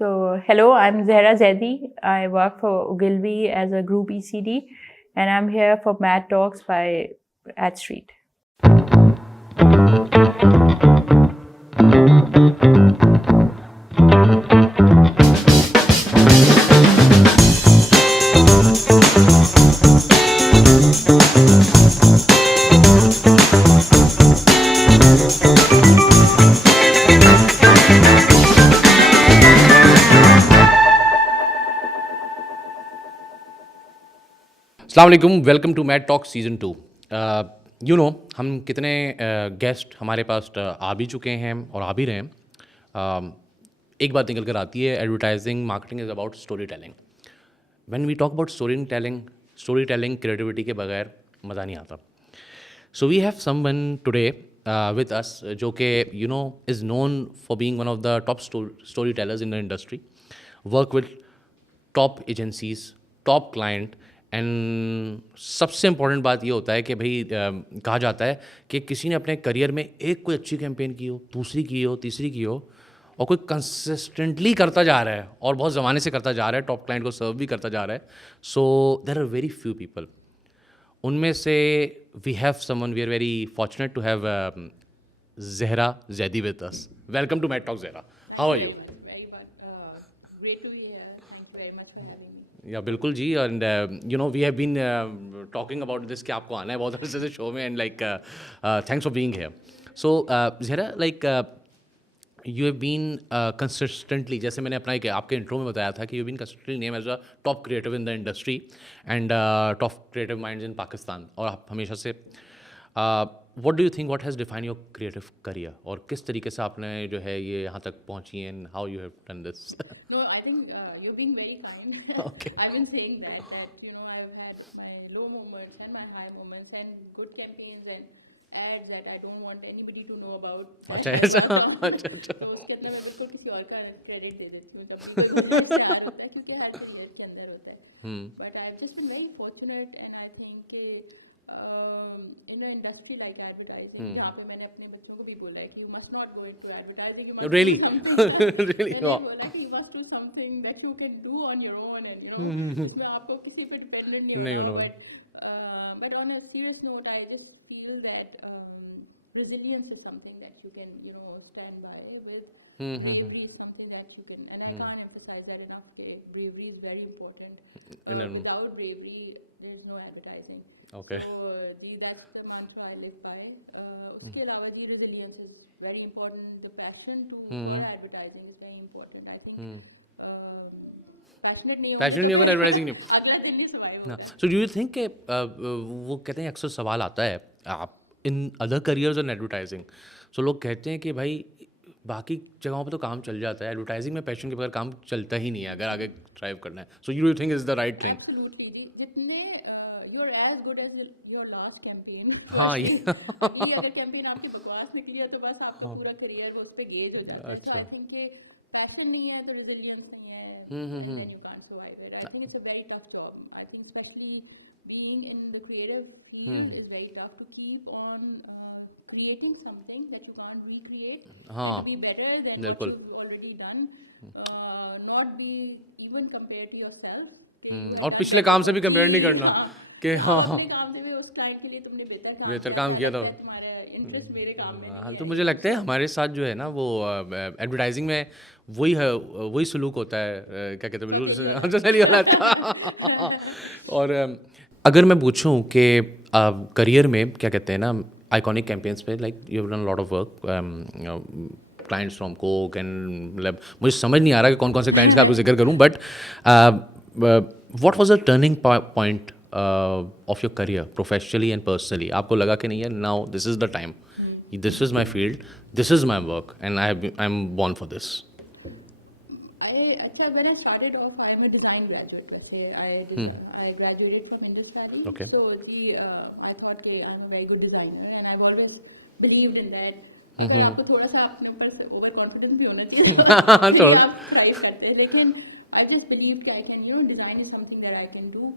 So, hello, I'm Zehra Zaidi. I work for Ogilvy as a group ECD, and I'm here for Mad Talks by AdStreet. अस्सलाम वालेकुम, welcome to Matt Talk season 2। हम कितने guest हमारे पास आ भी चुके हैं और आ भी रहे हैं। एक बात निकल कर आती है, advertising marketing is about story telling. When we talk about story telling creativity के बगैर मज़ा नहीं आता। So we have someone today with us जो कि is known for being one of the top story tellers in the industry, work with top agencies, top client. And सबसे important बात ये होता है कि भाई कहा जाता है कि किसी ने अपने करियर में एक कोई अच्छी कैंपेन की हो, दूसरी की हो, तीसरी की हो, और कोई कंसिस्टेंटली करता जा रहा है और बहुत ज़माने से करता जा रहा है, टॉप क्लाइंट को सर्व भी करता जा रहा है। So there are very few people. उनमें से we have someone, we are very fortunate to have Zehra Zaidi with us. Welcome to Mad Talk, Zehra. How are you? Very much. Great to be here. Thanks very much for having me. Yeah बिल्कुल जी। And we have been talking about this कि आपको आना है बहुत अच्छे से show में, and like thanks for being here. So Zehra, like you have been consistently, जैसे मैंने अपना एक आपके इंट्रो में बताया था कि you been consistently name as a top creative in the industry and top creative minds in Pakistan. और आप हमेशा से what do you think what has define your creative career, और किस तरीके से आपने जो है ये यहाँ तक पहुँची, and how you have done this? No, I think you're being very kind. Okay. I've been saying that I've had my low moments and my high moments and good campaigns and ads that I don't want anybody to know about. अच्छा ऐसा, अच्छा अच्छा। तो उसके अंदर मैं बिल्कुल किसी और का क्रेडिट दे देती हूँ, कभी कोई मुझसे आ होता है क्योंकि हर करियर के अंदर होता है। But I just been very fortunate and I think in a industry like advertising, जहाँ पे मैंने अपने बच्चों को भी बोला है कि you must not go into advertising, you must Really? Do something Really? Wow. बोला कि you must do something that you can do on your own and इसमें आपको किसी पे डिपेंडेंट नहीं नहीं होना। होना। But on a serious note, I just feel that resilience is something that you can stand by with. Bravery is something that you can, and I can't emphasize that enough. Bravery is very important. Without bravery, there is no advertising. Okay. So that's the mantra I live by. उसके अलावा the resilience is very important. The passion for advertising is very important. I think passionate नहीं होगा advertising नहीं। अगला दिन नहीं survive होता है। सो डू यू थिंक कि वो कहते हैं, अक्सर सवाल आता है आप in other careers in advertising, so लोग कहते हैं कि भाई बाकी जगहों पे तो काम चल जाता है, एडवर्टाइजिंग में पैशन के बगैर काम चलता ही नहीं है अगर आगे ड्राइव करना है। So you think is the right thing? Absolutely. जितने you're as good as your last campaign. हाँ ये ये अगर कैंपेन आपकी बकवास निकली है तो बस आपका पूरा करियर वो उस पे गेज हो जाता है। So अच्छा। I think कि पैशन नहीं है तो resilience नहीं है, and then you can't survive it. I think it's a very tough job. I think especially being in the creative field is very tough to keep on creating something that you can't recreate. हाँ Be better than what बिल्कुल। you've already done. Not be even compared to yourself. और पिछले काम से भी compare नहीं करना कि हाँ हाँ अपने काम से भी उस क्लाइंट के लिए तुमने बेहतर काम किया था। तुम्हारा इंटरेस्ट मेरे काम में हाँ, नहीं तो है। मुझे लगता है हमारे साथ जो है ना वो एडवर्टाइजिंग में वही है, वही सलूक होता है, क्या कहते हैं, बिल्कुल तसल्ली वाला का। और अगर मैं पूछूं कि करियर में क्या कहते हैं ना, आइकॉनिक कैंपेन्स पे, like you have done lot of work, clients from Coke and, मतलब मुझे समझ नहीं आ रहा कि कौन कौन से क्लाइंट्स का आपको जिक्र करूं, but what was the turning point of your career professionally and personally? आपको लगा कि नहीं है, now this is the time, this is my field, this is my work and I am born for this? When I started off, I'm a design graduate. Let's say I graduated from Indus Valley. Okay. So I thought I'm a very good designer, and I've always believed in that. अगर आपको थोड़ा सा अपने ऊपर over confidence भी होना चाहिए तो आप थ्राइव करते हैं, लेकिन I just believed that I can, design is something that I can do.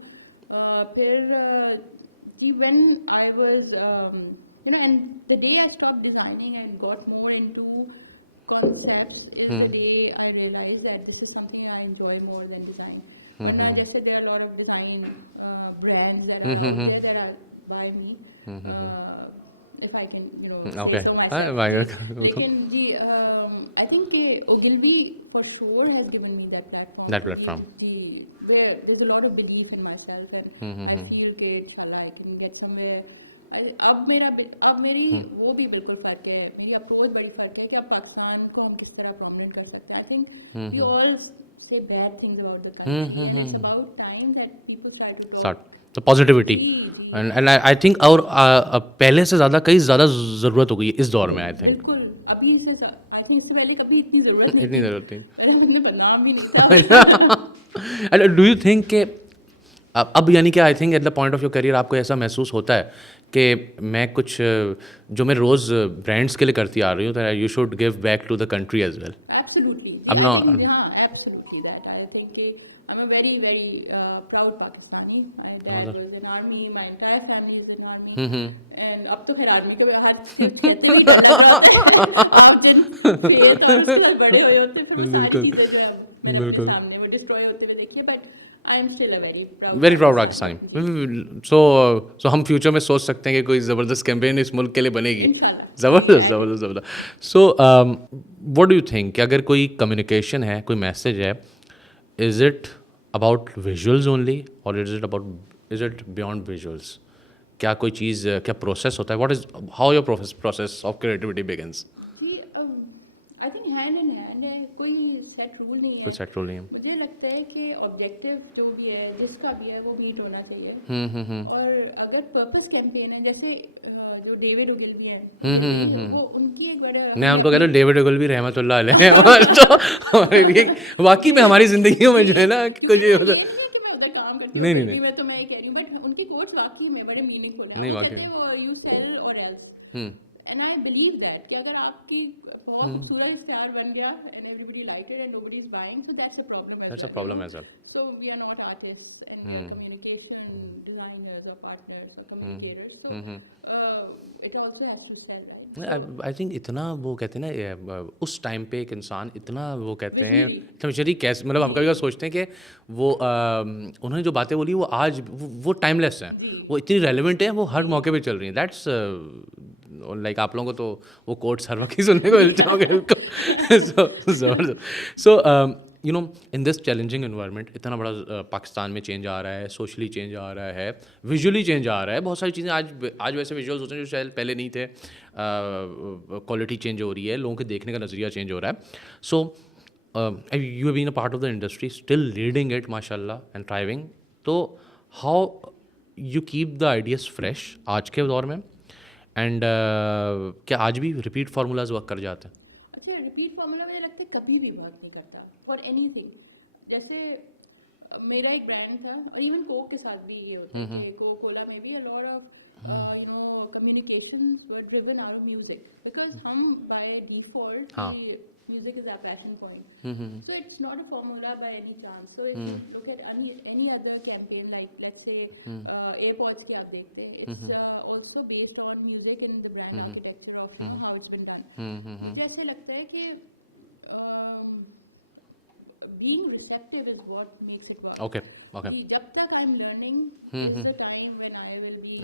फिर when I was, and the day I stopped designing, I got more into concepts is the day I realized that this is something I enjoy more than design. But now, just there are a lot of design brands that are out there that are by me. If I can, you know, Okay. say so myself. my God. लेकिन जी I think कि Ogilvy for sure has given me that platform. That platform. There's a lot of belief in myself and I feel कि inshallah I can get somewhere. अब मेरी वो भी बिल्कुल फर्क है, मेरी अप्रोच बड़ी फर्क है कि अब पाकिस्तान को हम किस तरह प्रोमिनेंट कर सकते हैं. I think we all say bad things about the country and it's about time that people try to talk. Start the positivity. And I think और पहले से ज़्यादा कई ज़्यादा ज़रूरत हो गई है इस दौर में. I think बिल्कुल अभी से I think इससे पहले कभी इतनी ज़रूरत नहीं. इतनी ज़रूरत नहीं. मतलब नाम भी नहीं था. And do you think कि अब यानी कि I think at the point of your career आपको ऐसा महसूस होता है कि मैं कुछ जो मैं रोज़ ब्रांड्स के लिए करती आ रही हूँ, you should give back to the country as well. Absolutely. अब ना Absolutely that. I think I'm a very proud Pakistani. My dad was in army. My entire family is in army. And अब तो खैर army के हाथ से कैसे भी लग रहा है. आप दिन फेल काफी बड़े हुए होते तो सारी चीजें जो है मेरे सामने वो डिस्ट्रॉय होते हुए देखिए. But I am still a very proud Pakistani. So हम फ्यूचर में सोच सकते हैं कि कोई ज़बरदस्त कैंपेन इस मुल्क के लिए बनेगी. ज़बरदस्त. सो व्हाट डू यू थिंक कि अगर कोई कम्युनिकेशन है, कोई मैसेज है, is it about visuals only और इज़ इट बियॉन्ड विजुअल्स? क्या कोई चीज़, क्या प्रोसेस होता है? What is how your process of creativity begins? I think hand in hand है. कोई सेट रूल नहीं है. कोई सेट रूल नहीं है. मुझे लगता है कि ऑब्जेक्टिव जो भी है जिसका भी है वो मीट होना चाहिए. और अगर पर्पस कैंपेन है जैसे जो डेविड ओगिल्वी हैं वो उनकी एक बड़ा मैं उनको कहता हूँ डेविड ओगिल्वी रहमतुल्लाह अलैह. तो हमारे लिए वाकई में हमारी ज़िंदगियों में जो है ना कुछ मैं अगर काम करती हूँ नहीं. मैं तो मैं ये कह रही हूँ बट उनकी कोट्स वाकई में बड़े मीनिंगफुल है. नहीं, वो वाकई. कहते हैं वो you sell or else. And I believe that कि अगर आपकी बहुत खूबसूरत इश्तिहार बन गया and everybody like it and nobody is buying so that's a problem as well. So we are not artists and we are communication designers or partners or communicators. So it also has to sell, right? I think इतना वो कहते हैं ना उस time पे एक इंसान इतना वो कहते हैं विजनरी कैसे, मतलब हम कभी सोचते हैं कि वो उन्होंने जो बातें बोली वो आज वो टाइमलेस हैं, वो इतनी रेलेवेंट है, वो हर मौके पे चल रही हैं. दैट्स लाइक आप लोगों को तो वो कोट्स हर वक्त ही सुनने को मिल जाओगे. So you know in this challenging environment इतना बड़ा पाकिस्तान में चेंज आ रहा है, सोशली चेंज आ रहा है, विजुअली चेंज आ रहा है, बहुत सारी चीज़ें आज वैसे विजुअल्स होते हैं जो शायद पहले नहीं थे. क्वालिटी चेंज हो रही है, लोगों के देखने का नज़रिया चेंज हो रहा है. So you have been a part of the industry, still leading it माशाल्लाह एंड ड्राइविंग. तो how you keep the ideas fresh आज के दौर में एंड क्या आज भी रिपीट फार्मूलाज वर्क कर जाते हैं? अच्छा, रिपीट फार्मूला मुझे लगता है कभी भी वर्क नहीं करता फॉर एनीथिंग. जैसे मेरा एक ब्रांड था और इवन कोक के साथ भी ये होता है. कोक कोला में भी a lot of you know communications were driven out of music because हम by default music is our passion point. So it's not a formula by any chance. So if you look at any other campaign, like let's say AirPods के आप देखते हैं, it's also based on music and the brand architecture of how it's been done. जैसे लगता है कि being receptive is what makes it work. Okay. जब तक I'm learning is the time when I will be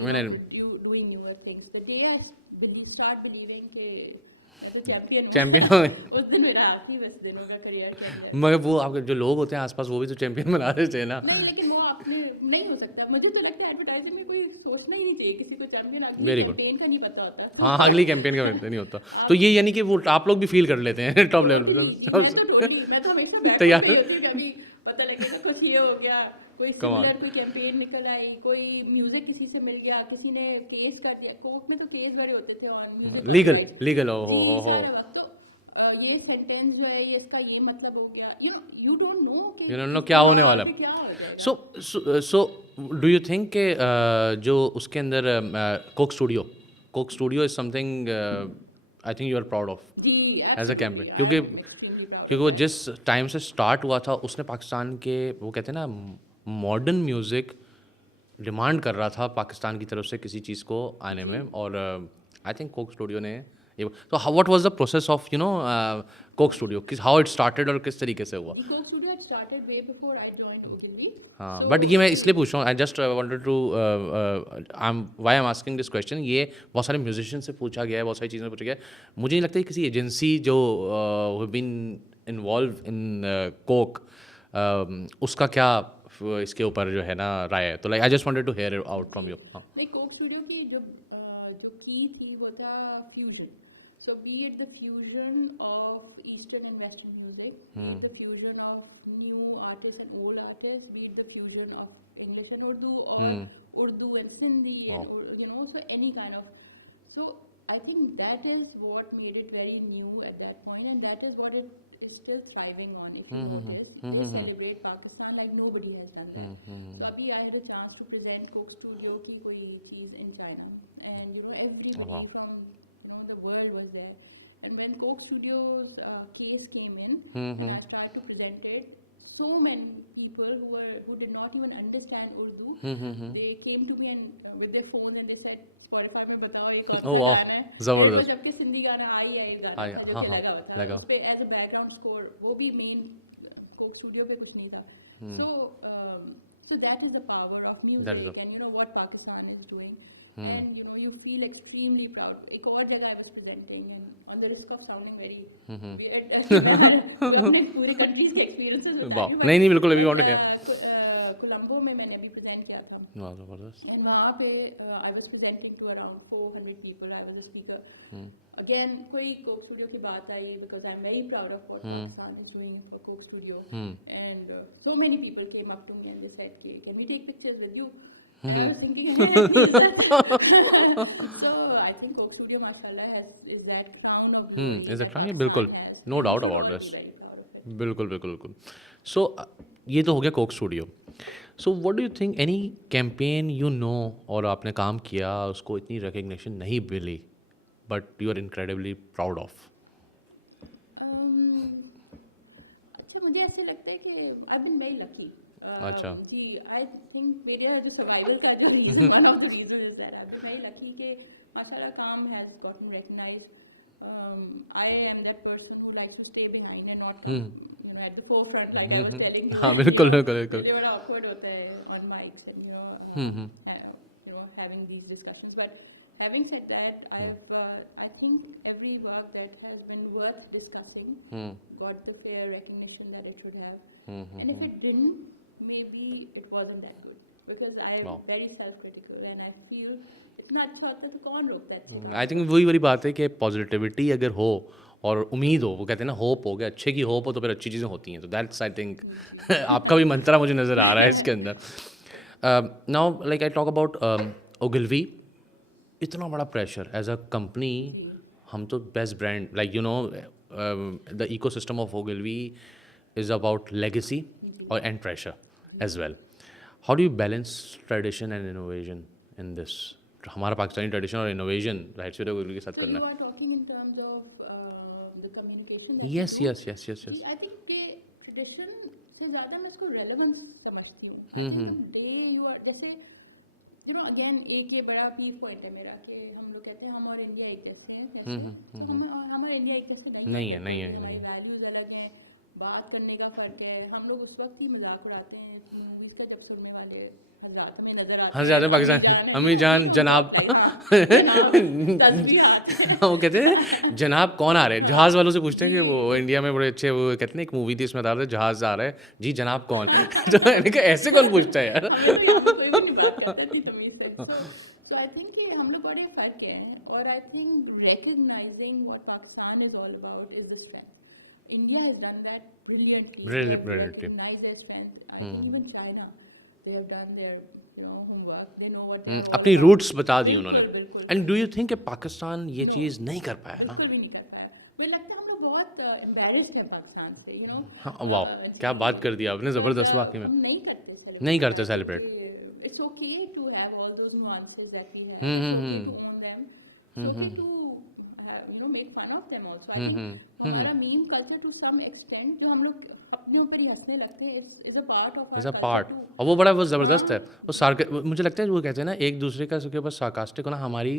doing newer things. The day I start believing कि champion उस दिन मेरा आखिरी बस दिनों का करियर चल. मगर वो आपके जो लोग होते हैं आसपास वो भी तो चैंपियन बना रहे थे ना. नहीं, लेकिन वो आपने नहीं हो सकता. मुझे तो लगता है एडवर्टाइजिंग में कोई सोचना ही नहीं चाहिए किसी को चैंपियन. Very good. कैंपेन का नहीं पता होता. हाँ, अगली कैंपेन का नहीं होता. तो ये यानी कि वो आप लोग भी फील कर लेते हैं टॉप लेवल पे. मैं तो हमेशा तैयार कभी पता लगेगा कुछ ये हो गया, कोई सिमिलर कोई कैंपेन निकल आई, कोई म्यूजिक किसी से मिल गया, किसी ने केस कर दिया. कोर्ट में तो केस भरे होते थे ऑन लीगल हो तो ये सेंटेंस जो है ये इसका ये मतलब हो गया. यू डोंट नो क्या होने वाला है. सो डू यू थिंक के जो उसके अंदर Coke Studio is something I think you are proud of as a campaign, क्योंकि वो जिस टाइम से स्टार्ट हुआ था उसने पाकिस्तान के वो कहते हैं ना मॉडर्न म्यूज़िक डिमांड कर रहा था पाकिस्तान की तरफ से किसी चीज़ को आने में. और आई थिंक कोक स्टूडियो ने तो how what was the process of Coke studio, किस हाउ इट स्टार्टेड और किस तरीके से हुआ? The Coke Studio had started way before I joined Ogilvy. हाँ, So, बट ये मैं इसलिए पूछ रहा हूँ, I just wanted to I am asking this question, ये बहुत सारे म्यूजिशियन से पूछा गया है, बहुत सारी चीज़ें पूछा गया है, मुझे नहीं लगता है किसी एजेंसी जो बीन इन्वॉल्व इन कोक उसका क्या इसके ऊपर जो है ना राय है, तो like I just wanted to hear out from you. हाँ नहीं, कोक स्टूडियो की जो की थी वो था fusion. So be it the fusion of eastern and western music, the fusion of new artist and old artist, be it the fusion of English and Urdu और Urdu and Sindhi, so any kind of. So I think that is what made it very new at that point, and that is what it is still thriving on. If you notice, they celebrate Pakistan like nobody has done that. So abhi I had a chance to present Coke Studio ki koi cheez in China, and everybody from the world was there. And when Coke Studio's case came in, and I started to present it, so many people who did not even understand Urdu, they came to me and with their phones and they said, Spotify में बताओ ये कौन सा गाना है, जबरदस्त, सबके सिंधी गाना आई है, एक गाना था जो कि लगा हुआ था उस पे एज अ बैकग्राउंड स्कोर, वो भी मेन कोक स्टूडियो पे कुछ नहीं था. So that is the power of music, and what Pakistan is doing, and you feel extremely proud. एक और जगह I was presenting, and on the risk of sounding very weird, अपने पूरे countries के एक्सपीरियंसेस बताएं. नहीं बिल्कुल, अभी वांट है कोलंबो में मैंने अभी प्रेजेंट किया था, and वहाँ पे I was presenting to around 400 people. I was a speaker. Again, कोई Coke Studio की बात आई, because I'm very proud of what Pakistan is doing for Coke Studio, and so many people came up to me and they said, "Can we take pictures with you?" And I was thinking, so I think Coke Studio, mashallah, is that crown of beauty is a that crown, Pakistan बिल्कुल, has. no doubt So about I'm this. very proud of it. बिल्कुल. सो ये तो हो गया Coke Studio. So what do you think, any campaign और आपने काम किया, उसको इतनी रिकग्निशन नहीं मिली, but you are incredibly proud of? अच्छा, मुझे ऐसे लगता है कि आई बीन वेरी लकी. अच्छा, कि आई थिंक मेरा जो सर्वाइवल का जो reason, one of the reason is that I been very lucky कि माशाल्लाह काम has gotten recognized. I am that person who likes to stay behind and not at the forefront, like I was telling you. हाँ बिल्कुल. मुझे बड़ा awkward होता है on mics and having these discussions. But having said that, I think every work that has been worth discussing got the fair recognition that it should have. And if it didn't, maybe it wasn't that good, because I am very self-critical and I feel इतना अच्छा होता है तो कौन रोकता है. I think वही वाली बात है कि पॉजिटिविटी अगर हो और उम्मीद हो, वो कहते हैं ना होप हो गया, अच्छे की होप हो तो फिर अच्छी चीज़ें होती हैं. तो दैट्स आई थिंक आपका भी मंत्रा मुझे नज़र आ रहा है इसके अंदर. Now like I talk about Ogilvy, इतना बड़ा प्रेशर एज अ कंपनी. हम तो best brand, like the ecosystem of Ogilvy is about legacy और and pressure as well. How do you balance tradition and innovation in this? हमारा Pakistani tradition और innovation right से Ogilvy के साथ करना है. Yes. I think के tradition से ज़्यादा मैं इसको relevance समझती हूँ. जैसे again एक ये बड़ा key point है मेरा कि हम लोग कहते हैं हम और इंडिया एक जैसे हैं, तो हम और इंडिया एक जैसे नहीं है. हमारी वैल्यूज अलग हैं, बात करने का फर्क है. हम लोग उस वक्त ही मजाक उड़ाते हैं मूवीज का जब सुनने वाले हज़ात में नजर आते हैं. ज़्यादा पाकिस्तान अम्मी जान जनाब वो कहते हैं जनाब कौन आ रहे हैं, जहाज़ वालों से पूछते हैं कि वो इंडिया में बड़े अच्छे, वो कहते हैं एक मूवी थी इसमें बता रहे जहाज़ आ रहा है जी, जनाब कौन. तो मैंने कहा ऐसे कौन पूछता है यार. So I think कि हम लोग बड़े फर्क हैं, और I think recognizing what Pakistan is all about is the strength. India has done that brilliantly. Brilliantly. Recognized their strength. I think even China, they have done their homework. They know what. अपनी roots बता दी उन्होंने. And do you think कि पाकिस्तान ये चीज़ नहीं कर पाया ना? बिल्कुल भी नहीं कर पाया. मुझे लगता है हम लोग बहुत embarrassed हैं पाकिस्तान से, हाँ वाह, क्या बात कर दिया आपने, ज़बरदस्त वाकई में. हम नहीं करते celebrate. It's okay to have all those nuances that we have. It's okay to own them. It's okay to make fun of them also. I think हमारा meme culture to some extent जो हम लोग अपने ऊपर ही हंसने लगते हैं, is a part of our part. और वो बड़ा वो ज़बरदस्त है. वो मुझे लगता है वो कहते हैं ना एक दूसरे का के ऊपर सार्कास्टिक होना हमारी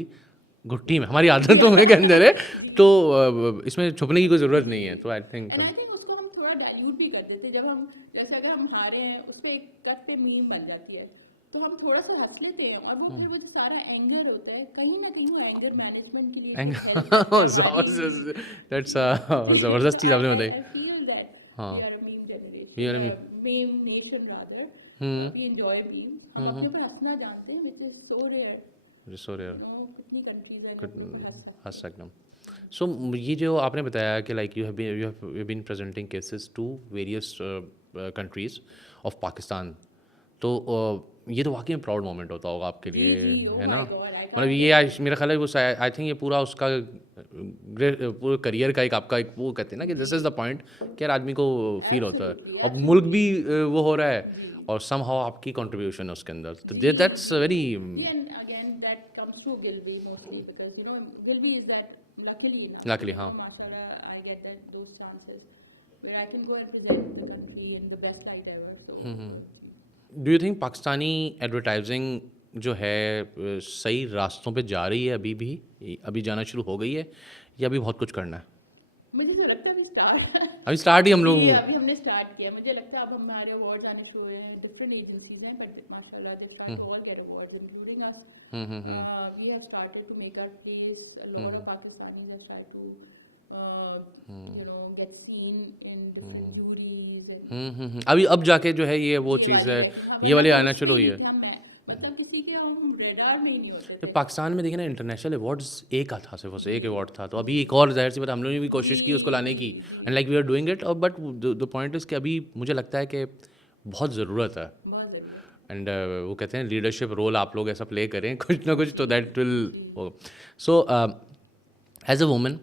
घुट्टी में हमारी आदतों में के अंदर है, तो इसमें छुपने की कोई ज़रूरत नहीं है, तो I think and I think उसको हम थोड़ा डाइल्यूट भी कर देते हैं जब हम, जैसे अगर हम हारे हैं उस पर एक कट पे मीम बन जाती है तो हम थोड़ा सा हंस लेते हैं, और वो फिर वो सारा एंगर होता है कहीं ना कहीं वो एंगर मैनेजमेंट के लिए दैट्स ज़बरदस्त चीज़ आपने बताई। I feel that हाँ, we are a meme generation, We are a meme nation rather. We enjoy memes. हम अपने ऊपर हंसना जानते हैं, which is so rare. So rare, You know, कितनी countries हैं जो अपने ऊपर हंस सकते हैं. हंस सकना। सो ये जो आपने बताया कि like you been presenting cases to various countries of Pakistan, तो ये तो वाकई में प्राउड मोमेंट होता होगा आपके लिए, oh है ना? my God, I can't मतलब ये मेरा ख्याल है वो, आई थिंक ये पूरा उसका पूरे करियर का एक आपका एक वो कहते हैं ना कि दिस इज़ द पॉइंट कि यार आदमी को फील होता है, और मुल्क भी वो हो रहा है और समहाउ आपकी कंट्रीब्यूशन है उसके अंदर, तो that's very Yeah, and again that comes through Gilby mostly because you know Gilby is that luckily हाँ। mashallah I get those chances where I can go and present the country in the best light ever. So do you think Pakistani advertising जो है सही रास्तों पे जा रही है अभी जाना शुरू हो गई है, या अभी बहुत कुछ करना है? मुझे तो लगता है अभी स्टार्ट ही हम लोग अभी हमने स्टार्ट किया, मुझे लगता है अब हमारे अवार्ड्स आने शुरू हुए हैं, डिफरेंट एजेंसीज हैं बट माशाल्लाह they start to all get awards including us. We have started to make our place. A lot of Pakistanis have started to you know get seen in different juries and अभी अब जाके जो है ये वो चीज़ है, ये वाले आना शुरू हुई है। मतलब किसी के हम रेडार में ही नहीं होते थे. पाकिस्तान में देखिए ना, इंटरनेशनल अवार्ड्स एक था, सिर्फ उसे एक अवार्ड था, तो अभी एक और जाहिर सी बात हम लोगों ने भी कोशिश की उसको लाने की, and like we are doing it, और बट द पॉइंट इज़ कि अभी मुझे लगता है कि बहुत ज़रूरत है, बहुत जरूरी. एंड वो कहते हैं लीडरशिप रोल आप लोग ऐसा प्ले करें कुछ ना कुछ, तो that will so as a woman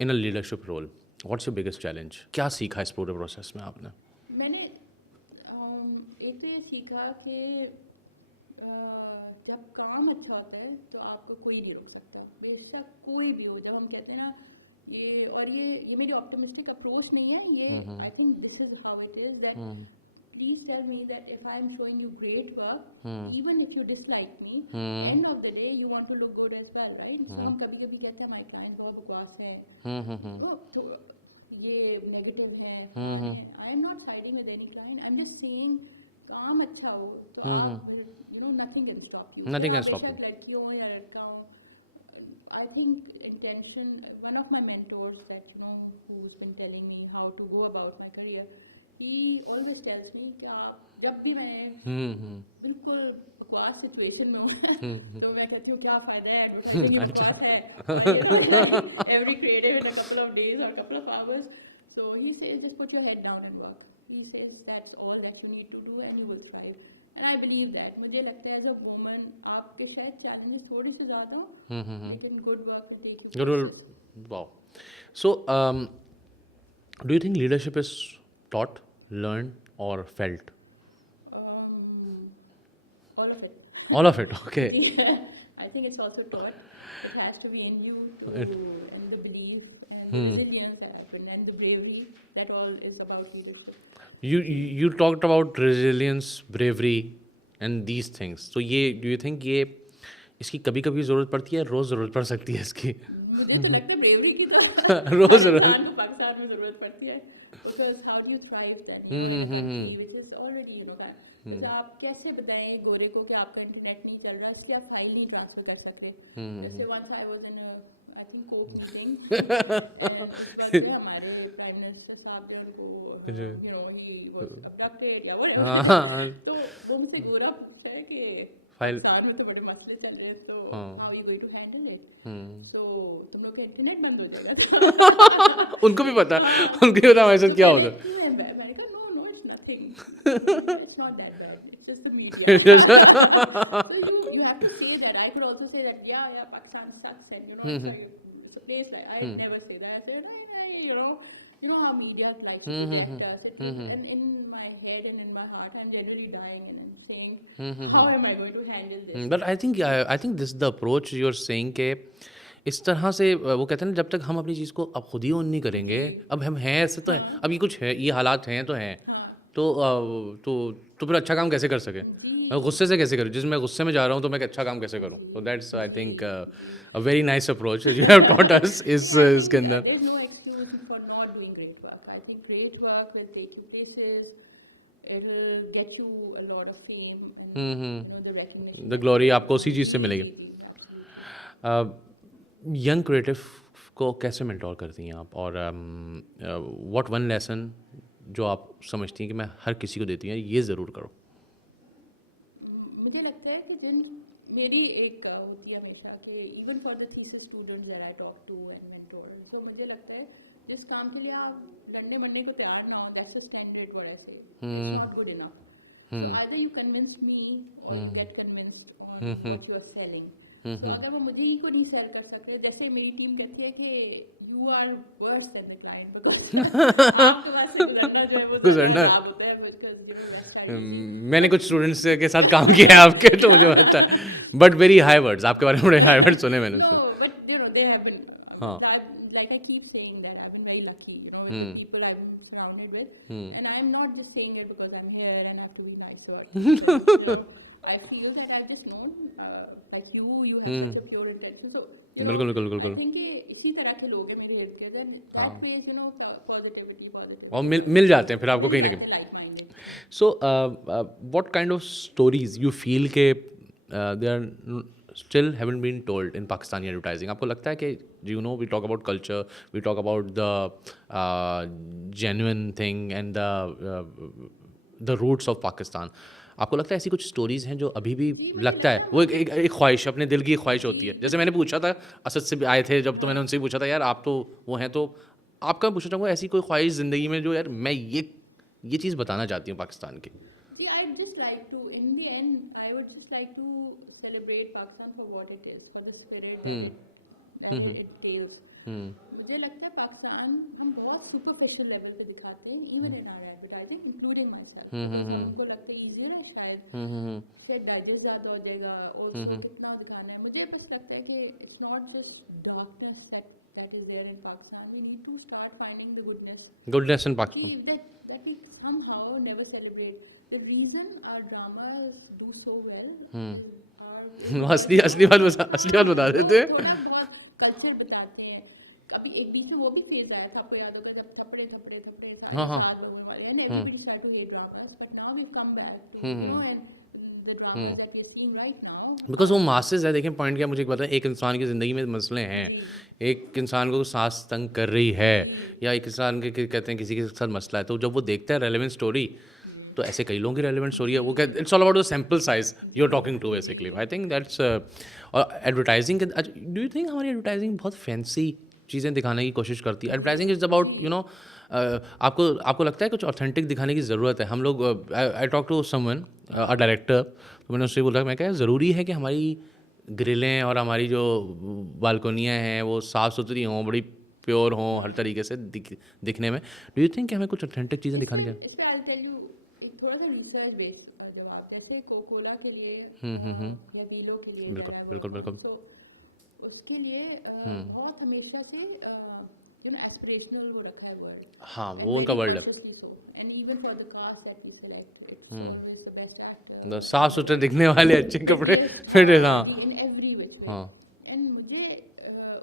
in a leadership role, what's your biggest challenge? क्या सीखा इस पूरे प्रोसेस में आपने? मैंने एक तो ये सीखा कि जब काम अच्छा होता है तो आपको कोई नहीं रोक सकता, बेशक कोई भी हो. जब हम कहते हैं ना ये मेरी ऑप्टिमिस्टिक अप्रोच नहीं है, ये I think this is how it is that please tell me that if I am showing you great work, even if you dislike me, end of the day you want to look good as well, right? तो हम कभी कभी कहते हैं my client बहुत बकवास है, तो ये नेगेटिव है. I am not siding with any client. I'm just saying काम अच्छा हो तो आप you know nothing can stop you. Nothing can stop you. बेशक लड़कियों या लड़का हो. I think intention. One of my mentors that you know who's been telling me how to go about my career. He always tells me कि आप जब भी मैं बिल्कुल बकवास सिचुएशन में हूँ तो मैं कहती हूँ क्या फ़ायदा है एडवर्टाइजिंग में बकवास है, every creative in a couple of days or a couple of hours. So he says just put your head down and work. He says that's all that you need to do and you will thrive. And I believe that. मुझे लगता है as a woman आपके शायद challenges थोड़े से ज़्यादा हो, लेकिन good work will take you. Good. Wow. So do you think leadership is taught, learned or felt? All of it, okay. Yeah, I think it's also taught. It has to be in you and the belief and the resilience that happened and the bravery, that all is about leadership. You talked about resilience, bravery and these things. So do you think ये इसकी कभी-कभी ज़रूरत पड़ती है, रोज़ ज़रूरत पड़ सकती है इसकी? मुझे तो लगता है bravery की तो रोज़ ज़रूरत पाकिस्तान में ज़रूरत पड़ती है. Because how do you thrive then? Which is already you know that. तो आप कैसे बताएं गोरे को कि आपका इंटरनेट नहीं चल रहा, इसलिए आप फाइल नहीं ट्रांसफर कर सकते. जैसे once I was in a I think COP meeting and हमारे प्राइम मिनिस्टर साहब जो उनको you know he was abducted या whatever, तो वो मुझसे गोरा पूछता है कि पाकिस्तान में तो बड़े मसले चल रहे हैं, तो how are you going to handle it? So तुम लोग का इंटरनेट बंद हो जाएगा. उनको भी पता हमारे साथ क्या होता है. No, it's nothing. It's not that bad. It's just the media. So you have to say that. I could also say that, yeah, Pakistan sucks, and you know, it's a place like I never say that. I say, you know how media likes to protect us. And in my head and in my heart, I'm generally dying and saying, how am I going to handle this? But I think this is the approach you're saying कि इस तरह से वो कहते हैं ना, जब तक हम अपनी चीज़ को अब खुद ही ओन नहीं करेंगे, अब हम हैं ऐसे तो हैं, अब ये कुछ है, ये हालात हैं तो हैं, तो फिर अच्छा काम कैसे कर सके. मैं गुस्से से कैसे करूँ, जिस मैं गुस्से में जा रहा हूँ तो मैं एक अच्छा काम कैसे करूँ. तो that's I think a very nice approach you have taught us इसके अंदर. There's no excuse for not doing great work. I think great work will take you places. It will get you a lot of fame and the recognition. The glory आपको उसी चीज़ से मिलेगी. Absolutely. Young creative को कैसे mentor करती हैं आप, और व्हाट वन लेसन जो आप समझती हैं कि मैं हर किसी को देती हूँ ये ज़रूर करो. मुझे लगता है कि जिन मेरी एक होती है हमेशा कि even for the thesis students that I talk to and mentor, तो मुझे लगता है जिस काम के लिए आप लड़ने मरने को तैयार ना हो, that's the standard what I say, it's not good enough. So either you convince me or you get convinced on what you are selling. तो अगर वो मुझे ही को नहीं सेल कर सकते, जैसे मेरी टीम कहती है कि you are worse than the client because आपके पास से गुजरना जो है वो गुजरना. खराब होता है because you know less time. मैंने कुछ स्टूडेंट्स के साथ काम किया है आपके, तो मुझे पता है, बट वेरी हाई वर्ड्स आपके बारे में, बड़े हाई वर्ड्स सुने मैंने उसमें. No, but you know they have been. हाँ. Like I keep saying that I've been very lucky, you know, with the people I've been surrounded with, and I'm not just saying it because I'm here and I have to be nice or. I feel that I've just known, like you have such a pure intention. So you know, बिल्कुल बिल्कुल बिल्कुल. I think कि इसी तरह के लोग हैं मेरे इर्द गिर्द, and that creates you know positivity. और मिल जाते हैं फिर आपको कहीं ना कहीं. Like-minded. So, what kind of stories you feel के they are still haven't been told in Pakistani advertising? आपको लगता है कि you know we talk about culture, we talk about the genuine thing and the roots of Pakistan. आपको लगता है ऐसी कुछ स्टोरीज़ हैं जो अभी भी लगता है वो एक ख्वाहिश, अपने दिल की ख्वाहिश होती है. जैसे मैंने पूछा था असद से भी आए थे जब, तो मैंने उनसे पूछा था यार आप तो वो हैं, तो आपका पूछना चाहूँगा ऐसी कोई ख्वाहिश ज़िंदगी में जो यार मैं ये चीज़ बताना चाहती हूँ पाकिस्तान की. See, I'd just like to, in the end, I would just like to celebrate Pakistan for what it is, for the spirit that it feels. मुझे लगता है पाकिस्तान हम बहुत superficial level पे दिखाते हैं, even in our advertising, including myself. उनको लगता है easy है शायद digest ज़्यादा हो जाएगा और कितना दिखाना है. मुझे बस लगता है कि it's not just darkness that is there in Pakistan. We need to start finding the goodness. In Pakistan. That we somehow never celebrate. The reason our dramas do so well असली बात बता देते हैं. कल्चर बताते हैं. कभी एक बीच में वो भी फेज आया था, आपको याद होगा जब थप्पड़े हाँ. लोगों वाले and everybody started to hate dramas, but now we've come back to you know, and the dramas that we're seeing right now. Because वो मासेस है. देखें पॉइंट क्या, मुझे एक बताएं, एक इंसान की ज़िंदगी में मसले हैं, एक इंसान को सांस तंग कर रही है, या एक इंसान के कहते हैं किसी के साथ मसला है, तो जब वो देखता है रेलेवेंट स्टोरी, तो ऐसे कई लोगों की रेलेवेंट स्टोरी है, वो कहते it's all about the sample size you are talking to basically. I think that's. और एडवर्टाइजिंग के डू यू थिंक हमारी एडवर्टाइजिंग बहुत फैंसी चीज़ें दिखाने की कोशिश करती है? Advertising is about you know, आपको लगता है कुछ ऑथेंटिक दिखाने की ज़रूरत है. हम लोग I talk to someone a director, तो मैंने उससे बोला, मैं क्या ज़रूरी है कि हमारी ग्रिलें और हमारी जो बालकोनियाँ हैं वो साफ़ सुथरी हों, बड़ी प्योर हों, हर तरीके से दिखने में. डू यू थिंक कि हमें कुछ ऑथेंटिक चीज़ें दिखानी चाहिए? इसमें I'll tell you एक थोड़ा सा रिसर्च बेस्ड जवाब. जैसे कोकोला के लिए या वीलो के लिए, बिल्कुल. तो उसके लिए बहुत हमेशा से you know एस्पिरेशनल वो रखा है वर्ड. हाँ, वो उनका वर्ल्ड है. And even for the cast that we select, it's always the best actor. साफ सुथरे दिखने वाले अच्छे कपड़े फिर. हाँ इन एवरी वे. हाँ. एंड मुझे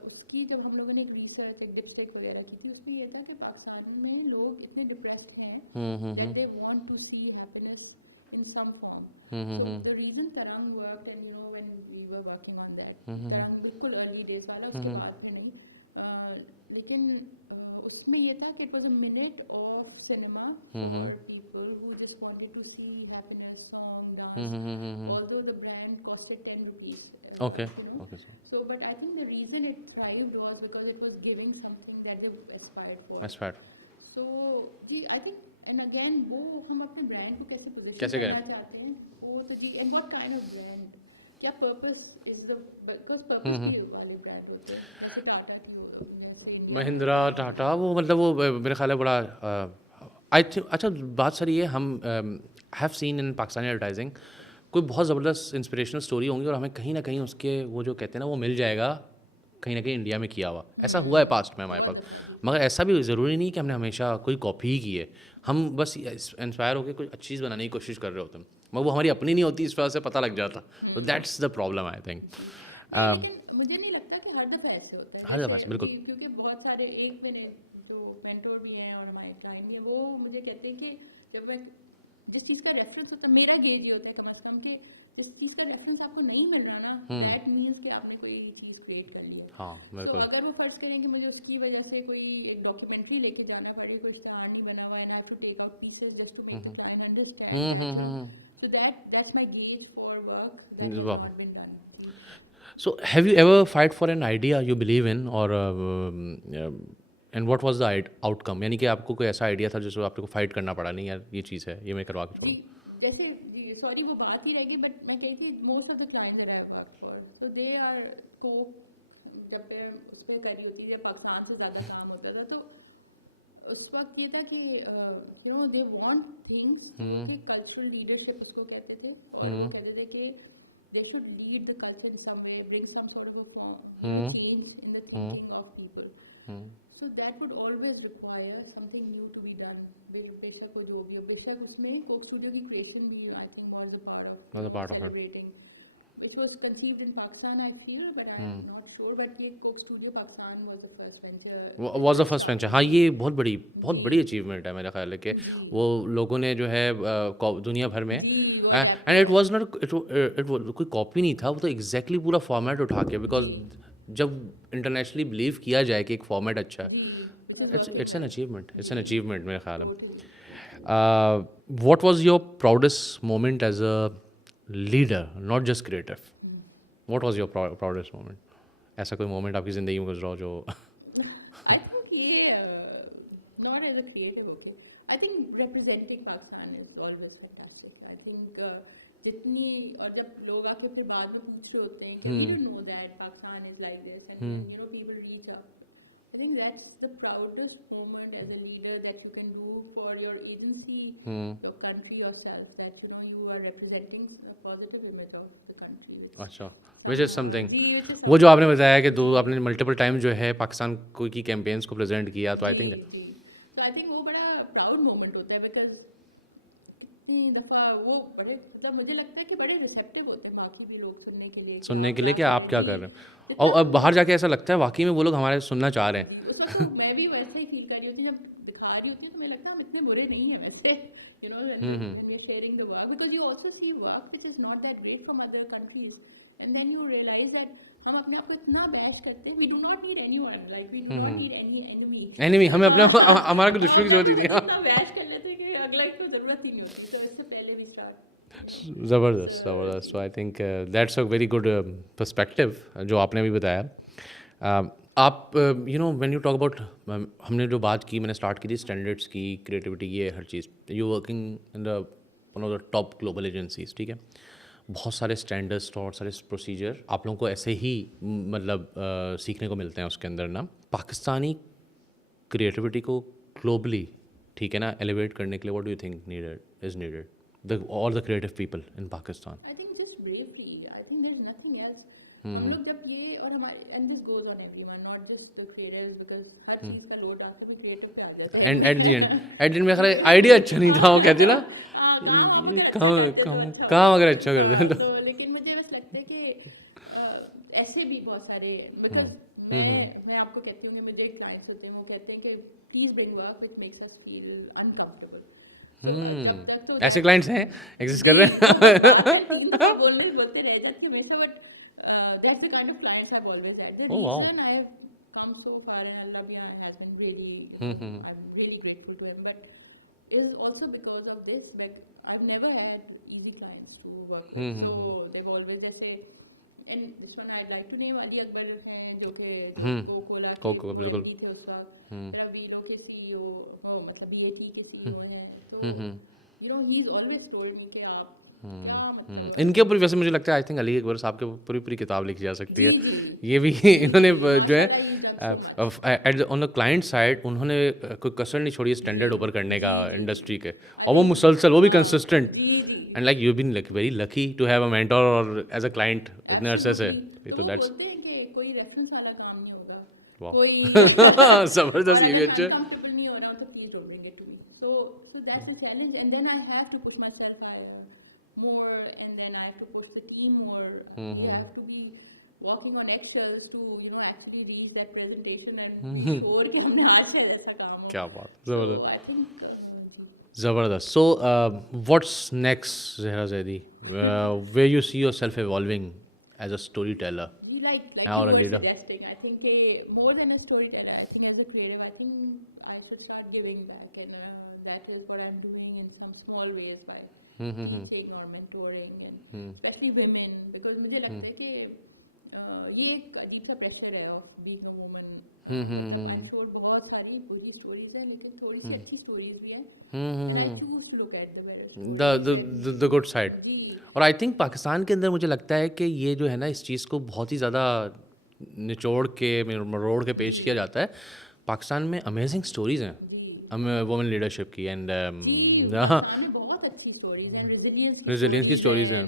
उसकी जब हम लोगों ने रिसर्च एक डिप्स्टिक वगैरह की थी, उसमें ये था कि पाकिस्तान में लोग इतने डिप्रेस्ड हैं that they want to see happiness in some form. So the reason Tarang worked, and you know when we were working on that, Tarang बिल्कुल early days वाला, उसके बाद में नहीं, लेकिन उसमें ये था कि it was a minute of cinema for people who just wanted to see happiness, song, dance. Although the brand costed 10 rupees. Okay. You know? Okay. So, but I think the reason it thrived was because it was giving something that they aspired for. Aspired. So, ji, I think, and again, वो हम अपने brand को कैसे position कैसे करें? करना चाहते हैं, वो तो जी, and what kind of brand, क्या purpose is the, because purpose ही वाले brand होते हैं, जैसे टाटा की महिंद्रा, टाटा, वो मतलब वो मेरे ख्याल है बड़ा अच्छा बात सर ये हम have seen in Pakistani advertising कोई बहुत ज़बरदस्त इंस्पिरेशनल स्टोरी होंगी और हमें कहीं ना कहीं उसके वो जो कहते हैं ना वो मिल जाएगा कहीं ना कहीं इंडिया में किया हुआ. ऐसा हुआ है पास्ट में हमारे पास, मगर ऐसा भी ज़रूरी नहीं कि हमने हमेशा कोई कॉपी ही की है. हम बस इंस्पायर होकर कुछ अच्छी चीज़ बनाने की कोशिश कर रहे होते हैं, मगर वो हमारी अपनी नहीं होती, इस वजह से पता लग जाता. तो that's the problem I think. लेकिन मुझे नहीं लगता कि हर दफा ऐसे होता है. हर दफ़ा से बिल्कुल. क्योंकि बहुत सारे एक मेरे जो मेंटोर भी हैं और हमारे क्लाइंट भी हैं, वो मुझे कहते हैं कि जब मैं जिस चीज़ का रेफरेंस होता है, मेरा गेज ये होता है कम से कम कि जिस चीज़ का रेफरेंस आपको नहीं मिल रहा ना, दैट मीन्स कि आपने कोई चीज़ क्रिएट कर ली है. हाँ तो बिल्कुल. अगर वो फर्ज करें कि मुझे उसकी वजह से कोई एक डॉक्यूमेंट्री लेके जाना पड़े, कोई इश्तहार नहीं बना हुआ, and I have to take out pieces just to make the client understand, so that's my gauge for work that has Wow. not been done. So have you ever fight for an idea you believe in, or and what was the outcome? यानी कि आपको कोई ऐसा idea था जिसको आपको fight करना पड़ा, नहीं यार ये चीज़ है, ये मैं करवा के छोड़ूं. जैसे सॉरी वो बात ही रहेगी, बट मैं कही थी most of the client that I work for, so they are को जब मैं उस पर कर रही होती थी, जब पाकिस्तान से ज़्यादा काम होता था, तो उस वक्त ये था कि you know they want things कि कल्चरल लीडरशिप उसको कहते थे, और वो कहते थे कि they should lead the culture in some way, bring some sort of a form, change in the thinking of people. So that would always require something new to be done. बेशक वो जो भी हो, बेशक उसमें कोक स्टूडियो की creation भी I think was a part of celebrating, which was conceived in Pakistan I feel, but I'm not sure. But ये Coke studio Pakistan was the first venture. Was the first venture. हाँ ये बहुत बड़ी achievement है मेरा ख्याल है कि वो लोगों ने जो है दुनिया भर में, एंड इट वाज नॉट कोई कॉपी नहीं था, वो तो एग्जैक्टली पूरा फॉर्मेट उठा के, बिकॉज जब इंटरनेशनली बिलीव किया जाए कि एक फॉर्मेट अच्छा है, इट्स एन अचीवमेंट मेरे ख्याल में. What was your proudest moment as a leader, not just creative? What was your proudest moment? ऐसा कोई मोमेंट आपकी ज़िंदगी में गुजरा हो जो I think ये not as a creative, okay. I think representing Pakistan is always fantastic. I think जितनी, और जब लोग आके फिर बाद में पूछ रहे होते हैं कि we don't know that Pakistan is like this, and you know people reach up. I think that's the proudest moment as a leader, that you can do for your agency, your country, yourself, that you know you are representing a positive image of the country. अच्छा, which is something. वो जो आपने बताया कि आपने multiple time जो है पाकिस्तान को की कैंपेन्स को प्रेजेंट किया, तो आई थिंक तो आई थिंक वो बड़ा प्राउड मोमेंट होता है, बिकॉज कितनी दफ़ा वो बड़े, मतलब मुझे लगता है कि बड़े रिसेप्टिव होते हैं बाकी भी लोग सुनने के लिए कि आप क्या कर रहे हैं, और अब बाहर जाके ऐसा लगता है वाकई में वो लोग हमारे सुनना चाह रहे हैं. उस वक्त मैं भी वैसे ही फील कर रही होती, जब दिखा रही होती तो मुझे लगता है हम इतने बुरे नहीं हैं वैसे, you know, sharing the work, because you also see work which is not that great from other countries, and then you realize that हम अपने आप को इतना बैच करते हैं, we do not need anyone, like we do not need any हमें अपने हमारा कोई दुश्मन की जरूरत नहीं है. इतना बैच कर लेते हैं कि अगला को जरूरत ही नहीं होती, तो इससे पहले भी स्टार्ट. ज़बरदस्त. So I think that's a very good perspective जो आपने भी बताया. आप you know when you talk about, हमने जो बात की, मैंने स्टार्ट की थी स्टैंडर्ड्स की, क्रिएटिविटी, ये हर चीज़, you working in the one of the top global agencies, ठीक है, बहुत सारे स्टैंडर्ड्स और सारे प्रोसीजर आप लोगों को ऐसे ही मतलब सीखने को मिलते हैं उसके अंदर ना. पाकिस्तानी क्रिएटिविटी को ग्लोबली, ठीक है ना, एलिवेट करने के लिए what do you think is needed all the creative people in Pakistan? I think just bravery. I think there's nothing else. हम लोग जब ये, और हमारे, and this goes on everyone, not just the creators, because हर चीज़ का load आपको भी creative पे आ जाता है. And at the end मेरा ख्याल आइडिया अच्छा नहीं था, वो कहती ना काम अगर अच्छा कर दें तो. लेकिन मुझे बस लगता है कि ऐसे भी बहुत सारे, मतलब मैं आपको कहती हूँ, मुझे क्लाइंट्स होते हैं, वो कहते हैं कि please bring work which makes us feel uncomfortable. ऐसे क्लाइंट्स हैं, एग्जिस्ट कर रहे हैं. बोलते रह जाती हूँ हमेशा, but that's the kind of clients I have always had. Oh wow. I have come so far, and Allah has been really, I'm really grateful to him, but it is also because of this, but I've never had easy clients to work with. So they've always, जैसे, and this one I'd like to name Ali Akbar हैं, जो कि Coca बिल्कुल, थे उसका, फिर अभी लोग के CEO हो, मतलब BAT के CEO हैं. You know, he's always told me कि आप इनके ऊपर वैसे मुझे लगता है आई थिंक अली अकबर साहब के ऊपर पूरी किताब लिखी जा सकती है. ये भी इन्होंने जो है ऑन द क्लाइंट साइड उन्होंने कोई कसर नहीं छोड़ी स्टैंडर्ड ऊपर करने का इंडस्ट्री के, और वो मुसलसल, वो भी consistent, and like you been very lucky to have a mentor और एज अ क्लाइंट इतने अरसे से. तो दैट्स कोई रेफरेंस वाला काम नहीं होगा, वाह कोई जबरदस्त. ये भी अच्छा. and then I have to push myself more, and then I have to push the team more. You have to be walking on eggshells to actually reach that presentation and और कि हमने आज का ऐसा काम हो. क्या बात, ज़बरदस्त. So I think ज़बरदस्त. So what's next, Zehra Zaidi? Where you see yourself evolving as a storyteller like or a you were leader? suggesting, I think more than a storyteller, I think as a creative, I think I should start giving back, and that is what I'm doing in some small ways by teaching or mentoring, and especially women, because मुझे लगता है कि ये एक अजीब सा pressure है of being a woman. I'm sure बहुत सारी बुरी स्टोरीज हैं, लेकिन थोड़ी सी अच्छी स्टोरीज भी हैं, and I choose to look at the good side. और आई थिंक पाकिस्तान के अंदर मुझे लगता है कि ये जो है ना, इस चीज़ को बहुत ही ज़्यादा निचोड़ के मरोड़ के पेश किया जाता है. पाकिस्तान में अमेजिंग स्टोरीज़ हैं वुमेन लीडरशिप की, एंड बहुत अच्छी स्टोरीज हैं, रेजिलियंस की स्टोरीज़ हैं.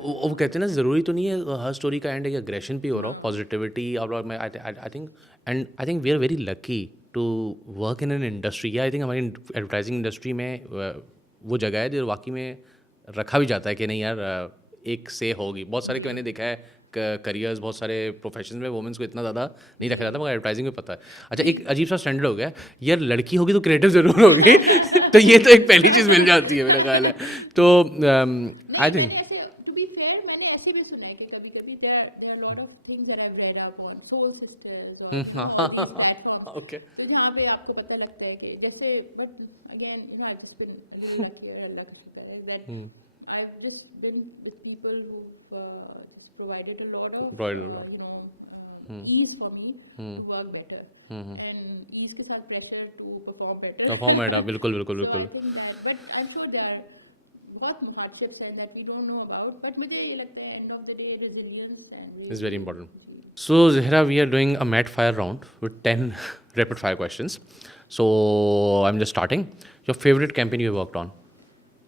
वो कहते हैं ना, ज़रूरी तो नहीं है हर स्टोरी का एंड एक एग्रेशन भी हो रहा हो, पॉजिटिविटी. और मैं I think we are very lucky to work in an industry. या आई थिंक हमारी एडवर्टाइजिंग इंडस्ट्री में वो जगह है जो वाकई में रखा भी जाता है कि नहीं यार, एक से होगी. बहुत सारे मैंने देखा है करियर्स, बहुत सारे प्रोफेशन में वुमेंस को इतना ज़्यादा नहीं रखा जाता, मगर एडवर्टाइजिंग में पता है. अच्छा, एक अजीब सा स्टैंडर्ड हो गया यार, लड़की होगी तो क्रिएटिव ज़रूर होगी. तो ये तो एक पहली चीज़ मिल जाती है मेरा ख्याल है. तो आई थिंक ओके. तो यहाँ पे आपको पता लगता है कि जैसे, but again I've just been with people who provided a lot of ease for me to work better, and ease के साथ pressure to perform better. बिल्कुल. So I think that, but I'm sure there are बहुत hardships हैं that we don't know about, but मुझे ये लगता है end of the day resilience is very important. So Zehra, we are doing a Mad Fire round with 10 rapid fire questions. So I'm just starting. Your favorite campaign you have worked on?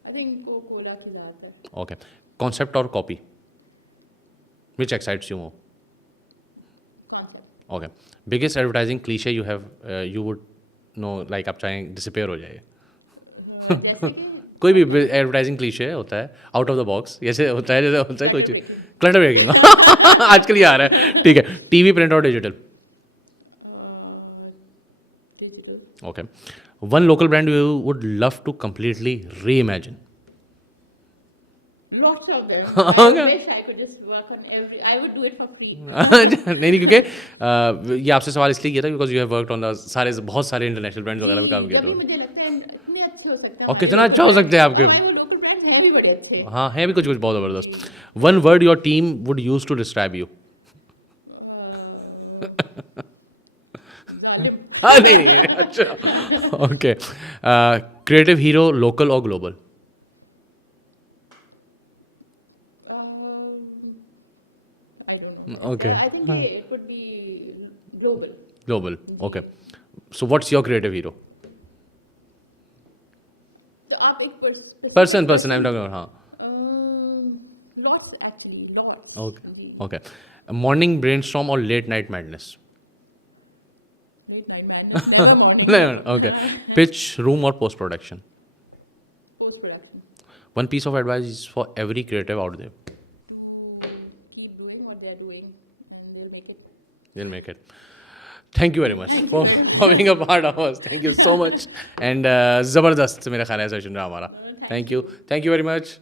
I think Coca-Cola की ज़्यादा है. Okay. Concept or copy? Which excites you more? Concept. Okay. Biggest advertising cliche you have, you would know, like आप चाहें disappear हो जाए. जैसे कि कोई भी एडवर्टाइजिंग क्लीशे होता है आउट ऑफ द बॉक्स, जैसे होता है कोई चीज़. क्लटर ब्रेकिंग आजकल ये आ रहा है. ठीक है. टीवी, प्रिंट और digital? digital. Okay. One local brand you would love to completely reimagine? Lots of them. I wish I could just work on every. I would do it for free. नहीं, क्योंकि ये आपसे सवाल इसलिए किया था because you have worked on the बहुत सारे इंटरनेशनल ब्रांड्स वगैरह में काम किया. तो मुझे लगता है इतने अच्छे हो सकते हैं. और कितना अच्छा हो सकते हैं आपके. लोकल ब्रांड हैं भी बड़े अच्छे. हाँ, है भी कुछ बहुत ज़बरदस्त. One word your team would use to describe you? नहीं. अच्छा. ओके. क्रिएटिव हीरो, लोकल और global? I don't know. Okay. I think it could be global. Global. Okay. So what's your creative hero? So आप एक Person I'm talking about. हाँ. Lots actually, lots. Okay. Ji. Okay. Morning brainstorm or late night madness? Late night madness, never morning. No. Okay. Pitch, room or post production? Post production. One piece of advice for every creative out there. To keep doing what they're doing, and they'll make it. They'll make it. Thank you very much for being a part of us. Thank you so much. And ज़बरदस्त मेरा ख्याल है session रहा हमारा. Thank you very much.